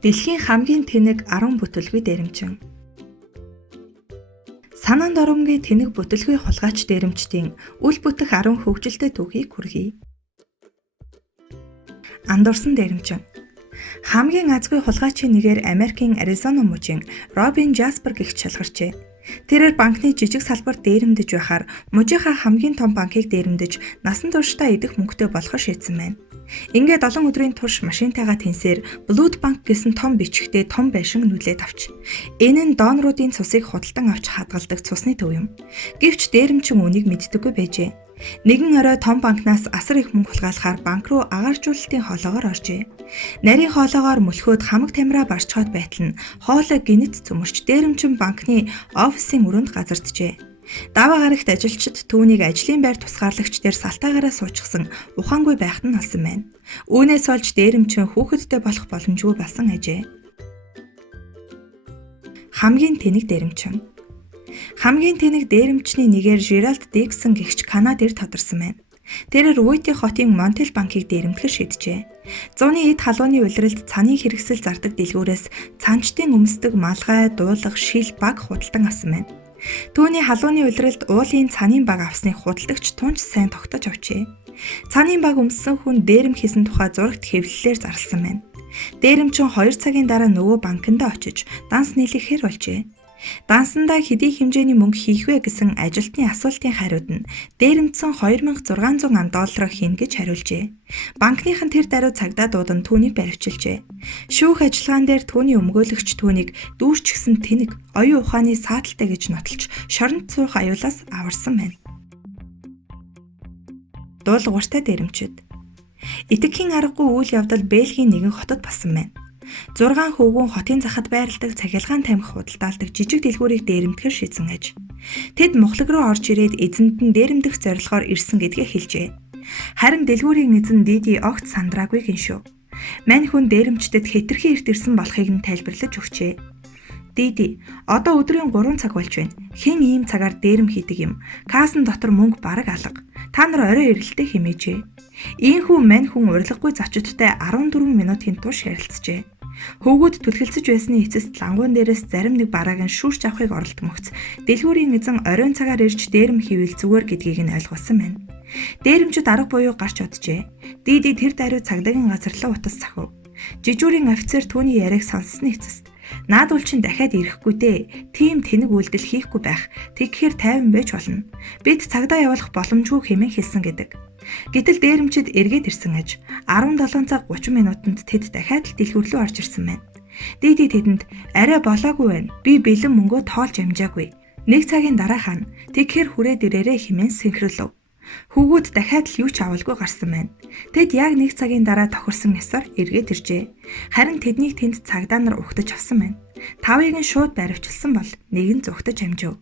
Дэлхийн хамгийн тэнэг 10 бүтэлгүй дээрэмчин. Санаанд оромгийн тэнэг бүтэлгүй хулгайч дээрэмчдийн үл бүтэх 10 хөгжилтэй түүхийг хүргэе. Андуурсан дээрэмчин. Хамгийн азгүй хулгайчийн нэгээр Америкийн Аризона мужийн Робин Жаспер гэгч шалгарчээ. Тэрээр банкны жижиг салбарт дээрэмдэж байхаар мужийнхаа хамгийн том банкыг дээрэмдэж насан туршдаа идэх мөнгөтэй болгох шийдсэн байна. Ингээд олон өдрийн турш машинтайгаа тэнсээр Blood Bank гэсэн том бичгтээ том байшин нүлээд авч. Энэ нь доноруудын цусыг худалдан авч хадгалдаг цусны төв юм. Гэвч дээрэмчин үүнийг мэддэггүй байжээ. Нэгэн орой том банкнаас асар их мөнгө хулгайлахаар банк руу агааржуулалтын хоолоогоор оржээ. Нарийн хоолоогоор мөлхөөд хамаг тамираа барьцгаад байтал нь хоолой гинэт цөмөрч дээрэмчин банкны офисын өрөөнд газарджээ. Даваа гарагт ажилчид түүнийг ажлын байр тусгаарлагч дээр салтаагаараа суучихсан ухаангүй байхад нь олсон байна. Үүнээс болж дээрэмчин хүүхэдтэй болох боломжгүй болсон ажээ. Хамгийн тэнэг дээрэмчин. Хамгийн тэнэг дээрэмчний нэгээр Жеральд Диксон гэгч Канадаар тодорсон байна. Тэрээр Уити хотын Монтел банкыг дээрэмдэх шийджээ. Зууны эд халууны улиралд цаны хэрэгсэл зардаг дэлгүүрээс цанчтын өмсдөг малгай, дуулах, шил баг худалдан авсан байна. Түүний халууны улиралд уулын цанын баг авсныг худалдагч тунч сайн тогтоож авчээ. Цанын баг өмссөн хүн дээрэм хийсэн тухай зурагт хэвлэлээр зарласан байна. Дээрэмчин 2 цагийн дараа нөгөө банкндаа очиж данс нийлэхээр болжээ. Дансандаа хэдий хэмжээний мөнгө хийх вэ гэсэн ажилтны асуултын хариуд нь дээрэмдсэн $2,600 хийнэ гэж хариулжээ. Банкныхан тэр даруй цагдаа дуудан түүнийг баривчилжээ. Шүүх ажиллагаан дээр түүний өмгөөлөгч түүнийг дүүрчгсэн тэнэг оюун ухааны сааталтай гэж нотолж шоронд суух аюулаас аварсан байна. Дуулууртай дээрэмчид. Итгэхийн аргагүй үйл явдал Бельгийн нэгэн хотод болсон байна. 6 хөвгүүн хотын захад байрладаг цахилгаан тамхи худалдаалдаг жижиг дэлгүүрийг дээрэмдэхэр шийдсэн аж. Тэд мухлаг руу орж ирээд эзэнд нь дээрэмдэх зорилгоор ирсэн гэдгээ хэлжээ. Харин дэлгүүрийн эзэн Диди огт сандраагүй гиншүү. Мань хүн дээрэмчдэд хэтэрхий эрт ирсэн болохыг нь тайлбарлаж өгчээ. Диди, одоо өдрийн 3 цаг болж байна. Хэн ийм цагаар дээрэм хийдэг юм? Кассан дотор мөнгө бараг алга. Та нар орой ирэлтээ хэмээжээ. Ийхүү мань хүн урилгагүй зочидтой 14 минутын турш ярилцжээ. Хөвгүүд түлхэлцэж байсны эцэст лангуун дээрээс зарим нэг барааг нь шүүрч авахыг оролдмогц. Дэлгүүрийн эзэн оройн цагаар ирж дээрэм хийвэл зүгээр гэдгийг нь ойлгуулсан байна. Дээрэмчид арга буюу гарч оджээ. Диди тэр даруй цагдаагийн газар руу утас захив. Жижүүрийн офицер түүний яриаг сонссны эцэст наадуул чин дахиад ирэхгүй дээ. Тийм тэнэг үйлдэл хийхгүй байх. Тэгэхэр тайван байж болно. Бид цагдаа явуулах боломжгүй хэмээн хэлсэн гэдэг. Гэтэл дээрэмчид эргээд ирсэн аж 17 цаг 30 минутанд тэд дахиад л дэлгүүр рүү орж ирсэн байна. Диди тэдэнд арай болоогүй байна. Би бэлэн мөнгөө тоолж амжаагүй. 1 цагийн дараа хань тэгэхэр хүрээд ирээрээ хэмээн сэнхрлөв. Хүүгүүд дахиад л юу ч авалгүй гарсан байна. Тэд яг 1 цагийн дараа тохирсон ёсоор эргээд иржээ. Харин тэднийг тэнд цагдаа нар угтаж авсан байна. 5-ыг нь шууд баривчилсан бол нэг нь зүгтэж амжив.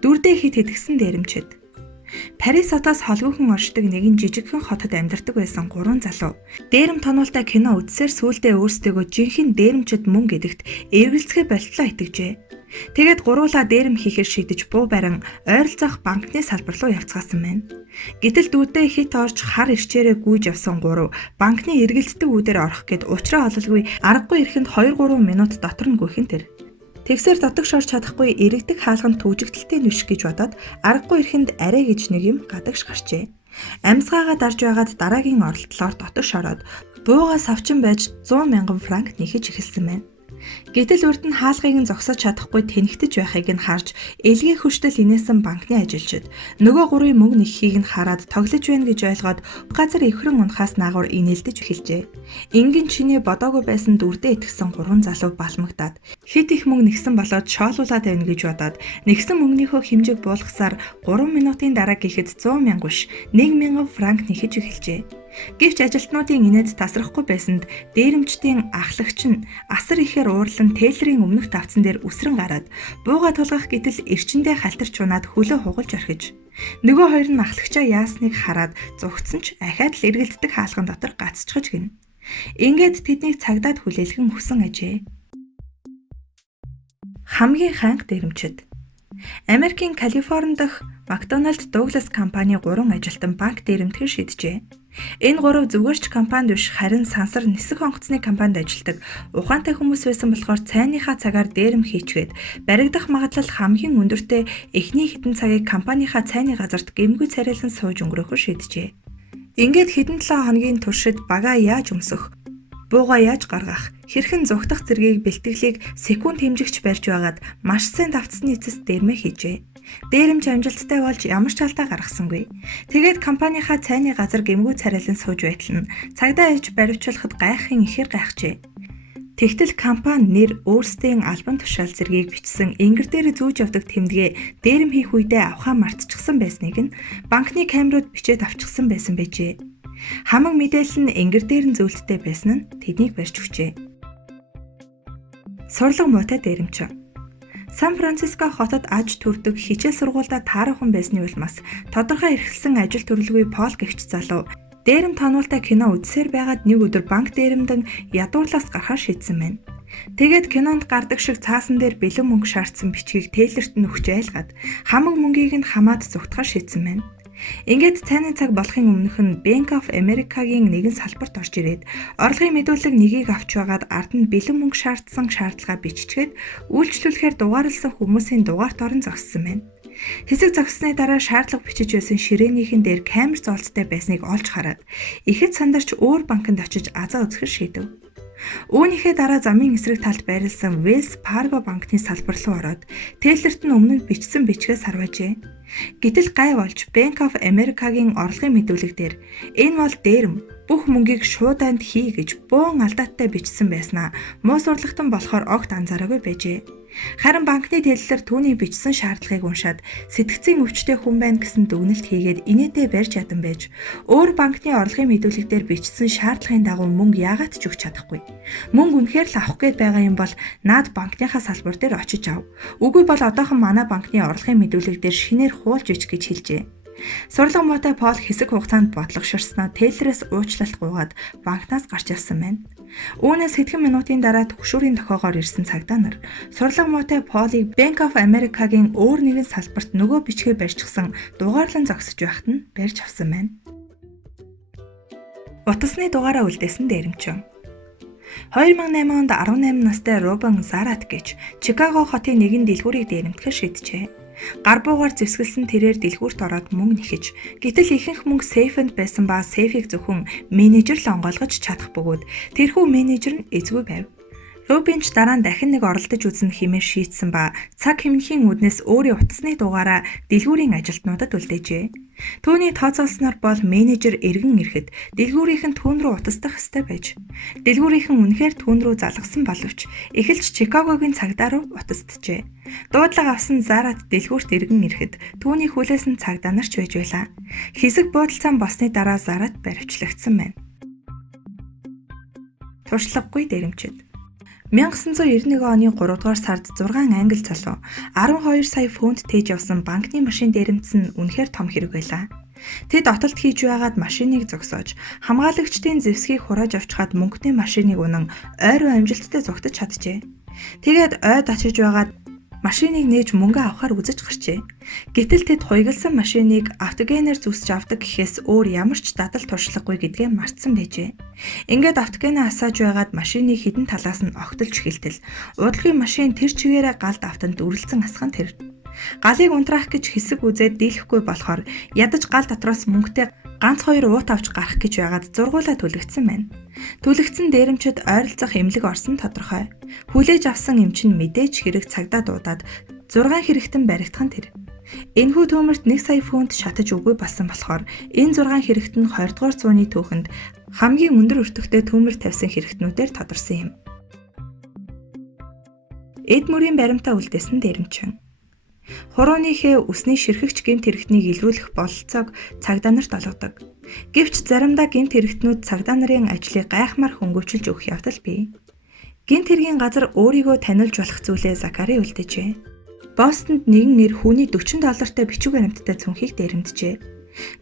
Дүрдээ хит хитгсэн дээрэмчид. Парис хотоос холгүйхэн оршдог нэгэн жижигхэн хотод амьдардаг байсан 3 залуу. Дээрэм тонуултай кино үзсээр сүүлдээ өөрсдөө жинхэнэ дээрэмчид мөн гэдэгт эвгэлцгээ болтлоо итгэжээ. Тэгээд гуруулаа дээрэм хийхээр шийдэж буу барин ойролцоох банкны салбар руу явцгаасан байна. Гэтэл дүүдээ хит орж хар ирчээрээ гүйж явсан 3 банкны эргэлддэг үүдээр орох гэд уучраа ололгүй аргагүй ирэхэнд 2-3 минут дотор нь гүйхэн тэр. Тэгсээр дотогш орж чадахгүй эрэгдэг хаалганд төвжигдэлтэй нүш гэж бодоод аргагүй ирэхэнд арай гэж нэг юм гадагш гарчээ. Амьсгаагаа дарж байгаад дараагийн оролдлоор дотогш ороод буугаас авчин байж 100,000 франк нэхэж эхэлсэн байна. Гэтэл урд нь хаалгыг нь зогсоож чадахгүй тэнэгтэж байхыг нь харж элгийн хүчтэй инээсэн банкны ажилчид нөгөө 3-ын мөнгө нэххийг нь хараад тоглож байна гэж ойлгоод газар өвхрөн унахаас наагур инээлдэж эхэлжээ. Ингэн чиний бодоогүй байсан дүрдээ итгэсэн 3 залуу балмагдаад хит их мөнгө нэгсэн болоод шоолуулаад байна гэж бодоод нэгсэн мөнгөнийхөө хэмжээг буулгасаар 3 минутын дараа гэхэд 100,000 биш 1,000 франк нэхэж эхэлжээ. Гэвч ажилтнуудын инээд тасрахгүй байсанд дээрэмчдийн ахлагч нь асар ихээр уурлан тейлрийн өмнөх тавцан дээр үсрэн гараад бууга тулгах гэтэл эрчэндээ халтарч унаад хөлөө хугалж орхиж. Нөгөө хоёр нь ахлагчаа яасныг хараад зүгтсэн ч ахаад л эргэлддэг хаалган дотор гацчихж гин. Ингээд тэднийг цагдаад хүлээлгэн өгсөн ажээ. Хамгийн хаанх дээрэмчид. Америкийн Калифорни дахь McDonnell Douglas компани 3 ажилтан банк дээрэмтгэж шийджээ. Энэ 3 зүгээр ч компанид биш, харин сансар нисэх онгоцны компанид ажилладаг ухаантай хүмүүс байсан болохоор цайныхаа цагаар дээрэм хийчгээд баригдах магадлал хамгийн өндөртэй эхний хэдэн цагийг компанийхаа цайны газарт гэмгүй царайлан сууж өнгөрөөхөөр шийджээ. Ингээд хэдэн 7 хоногийн туршид багаа яаж өмсөх, бууга яаж гаргах, хэрхэн зүгтах зэргийг бэлтгэлийг секунд хэмжигч барьж байгаад маш сайн давтсны эцэст дээрмэ хийжээ. Дээрэмч амжилттай болж ямар ч алдаа гаргасангүй. Тэгээд компанийхаа цайны газар гэмгүй царайлан сууж байтал нь цагдаа ээж баривчлахад гайхахын ихээр гайхжээ. Тэгтэл компани нэр өөрсдийн албан тушаал зэргийг бичсэн энгэр дээр зүүж явдаг тэмдэгэ дээрэм хийх үедээ авахаа мартчихсан байсныг нь банкны камерууд бичээд авчихсан байсан байжээ. Хамаг мэдээлэл нь энгэр дээр нь зөвлөлттэй байсан нь тэднийг барьж өгчээ. Сурлага муутай дээрэмч. Сан Франциско хотод аж төрдөг хичээл сургуультай таарахын байсны улмаас тодорхой эрхэлсэн ажил төрөлгүй Пол гэгч залуу дээрэм тонуултай кино үзсээр байгаад нэг өдөр банк дээрэмдэн ядуурлаас гарахаар шийдсэн байна. Тэгээд кинонд гардаг шиг цаасан дээр бэлэн мөнгө шаардсан бичгийг тейлерт нь өгч айлгаад хамаг мөнгийг нь хамаад зүгтахаар шийдсэн байна. Ингээд цайны цаг болохын өмнөх нь Bank of America-гийн нэгэн салбарт орж ирээд орлогын мэдүүлэг нэгийг авч байгаад ард нь бэлэн мөнгө шаардсан шаардлага биччихээд үйлчлүүлэхээр дугаарлсан хүмүүсийн дугаарт орон зогссон байна. Хэсэг зогссны дараа шаардлага бичиж байсан ширээнийхэн дээр камер зоолттой байсныг олж хараад ихэд сандарч өөр банкнд очиж азаа үзэхэр шийдэв. Үүнийхээ дараа замын эсрэг талд байрласан Wells Fargo банкны салбар руу ороод тейлерт нь өмнө нь бичсэн бичгээс харважээ. Гэтэл гай болж Bank of America-гийн орлогын мэдүүлэг дээр энэ бол дээрэм бүх мөнгийг шууданд хий гэж буун алдааттай бичсэн байснаа муу сурлагтан болохоор огт анзаараагүй байжээ. Харин банкны тэлэлээр түүний бичсэн шаардлагыг уншаад сэтгцийн өвчтэй хүн байна гэсэн дүгнэлт хийгээд инээдээ барьж ядан байж өөр банкны орлогын мэдүүлэг дээр бичсэн шаардлагын дагуу мөнгө яагаад ч өгч чадахгүй. Мөнгө үнэхээр л авах гээд байгаа юм бол наад банкныхаа салбар дээр очиж ав. Үгүй бол одоохон манай банкны орлогын мэдүүлэг дээр шинээр хуулж бичих гэж хэлжээ. Сурлага муутай Пол хэсэг хугацаанд бодлогоширсноо тейлерээс уучлалт гуйгаад банкнаас гарч явсан байна. Үүнээс хэдхэн минутын дараа түгшүүрийн тохоогоор ирсэн цагдаа нар сурлага муутай Полыг Bank of America-гийн өөр нэгэн салбарт нөгөө бичгээ барьчихсан дугаарлан зогсож байхад нь барьж авсан байна. Утасны дугаараа үлдээсэн дээрэмчин. 2008 онд 18 настай Робин Зарат гэж Чикаго хотын нэгэн дэлгүүрийг дээрэмтгэж шийджээ. Гар буугаар зэвсгэлсэн тэрээр дэлгүүрт ороод мөнгө нэхэж, гэтэл ихэнх мөнгө сейфэнд байсан ба сейфийг зөвхөн менежер л онгойлгож чадах бөгөөд тэрхүү менежер нь эзгүй байв. Робинч дараа нь дахин нэг оролдож үзнэ хэмээн шийдсэн ба цаг хэмнэхийн үүднээс өөрийн утасны дугаараа дэлгүүрийн ажилтнуудад үлдээжээ. Түүний тооцоолсноор бол менежер эргэн ирэхэд дэлгүүрийнхэн түүн рүү утасдах ёстой байж. Дэлгүүрийнхэн үнэхээр түүн рүү залгасан боловч эхэлж Чикагогийн цагдаа руу утасджээ. Дуудлага авсан Зарат дэлгүүрт эргэн ирэхэд түүний хүлээс нь цагдаа нарч байж байлаа. Хэсэг буудалцаан босны дараа Зарат баривчлагдсан байна. Туршлагагүй дээрэмчид. 1991 оны 3 дугаар сард 6 англи залуу 12 сая фунт тээж явсан банкны машин дээрэмдсэн нь үнэхээр том хэрэг байлаа. Тэд отолт хийж байгаад машиныг зогсоож, хамгаалагчдын зэвсгийг хурааж авчихад мөнгөний машиныг унан ойроо амжилттай зугтаж чаджээ. Тэгээд ойд очиж байгаад машиныг нээж мөнгө авахар үзэж гарчээ. Гэтэл тэд хуйгалсан машиныг автогенээр зүсч авдаг гэхээс өөр ямар ч дадал туршлагагүй гэдгээ мартсан байжээ. Ингээд автогенээ асааж байгаад машиныг хідэн талаас нь огтолж эхэлтэл удалгүй машин тэр чигээрээ галд автанд үрэлцэн асхан тэр. Галыг унтраах гэж хэсэг үзээд дийлэхгүй болохоор ядаж гал дотроос мөнгөтэй ганц 2 уут авч гарах гэж байгаад зургуулаа түлэгдсэн байна. Түлэгдсэн дээрэмчид ойролцох эмнэлэг орсон тодорхой. Хүлээж авсан эмчин мэдээж хэрэг цагдаа дуудаад 6 хэрэгтэн баригдхан тэр. Энэхүү төмөрт 1 сая фунт шатаж өггүй басан болохоор энэ 6 хэрэгтэн 20 дугаар зууны түүхэнд хамгийн өндөр өртөгтэй төмөр тавьсан хэрэгтнүүдээр тодорсон юм. Эд мөрийн баримтаа үлдээсэн дээрэмчин. Хурууныхээ үсний ширхэгч гэмт хэрэгтнийг илрүүлэх бололцоог цагдаа нарт олгодог. Гэвч заримдаа гэмт хэрэгтнүүд цагдаа нарын ажлыг гайхмаар хөнгөвчилж өгөх явдал бий. Гэмт хэргийн газар өөрийгөө таниулж болох зүйлээ Закари үлдээжээ. Бостонд нэгэн нэр хүүний $40 бичиг баримттай цүнхийг дээрэмджээ.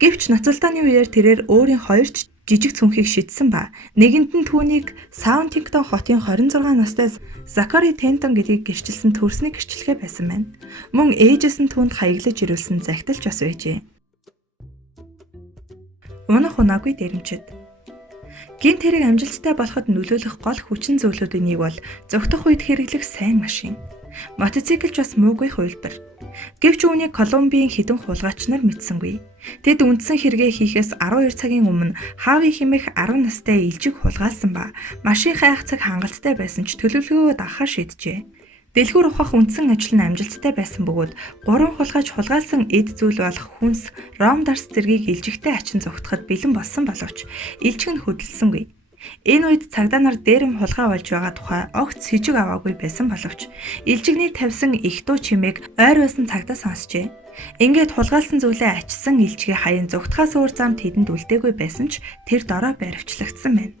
Гэвч ноцолдооны үеэр тэрээр өөрийн 2 жижиг цүнхийг шидсэн ба нэгэнд нь түүнийг Саунтингтон хотын 26 настай Закари Тентон гэдгийг гэрчилсэн төрсний гэрчлэгээ байсан байна. Мөн ээжээс нь түүнд хаяглаж ирүүлсэн захидалч бас байжээ. Унах унаагүй дээрэмчид. Гинт хэрэг амжилттай болоход нөлөөлөх гол хүчин зүйлүүдийн нэг бол зогтох үед хэрэглэх сайн машин. Мотоциклч бас муугүй хувилбар. Гэвч үүнийг Колумбийн хэдэн хулгайч нар мэдсэнгүй. Тэд үндсэн хэрэгээ хийхээс 12 цагийн өмнө Хави хэмээх 10 настай илжиг хулгайлсан ба машин хайх цаг хангалттай байсан ч төлөвлөгөө дагахаар шийджээ. Дэлгүүр ухах үндсэн ажил нь амжилттай байсан бөгөөд 3 хулгайч хулгайлсан эд зүйл болох хүнс Ромдарс зэргийг илжигтэй ачин зогтоход бэлэн болсон боловч илжиг нь хөдөлсөнгүй. Энэ үед цагдаа нар дээрэм хулгай болж байгаа тухай огт с сэжиг аваагүй байсан боловч илжигний тавьсан их дуу чимээг ойр байсан цагдаа сонсчээ. Ингээд хулгайлсан зүйлээ ачсан илжигийн хаян зүгтхаас өөр замд тэдэнд үлдээгүй байсан ч тэр дорой баривчлагдсан байна.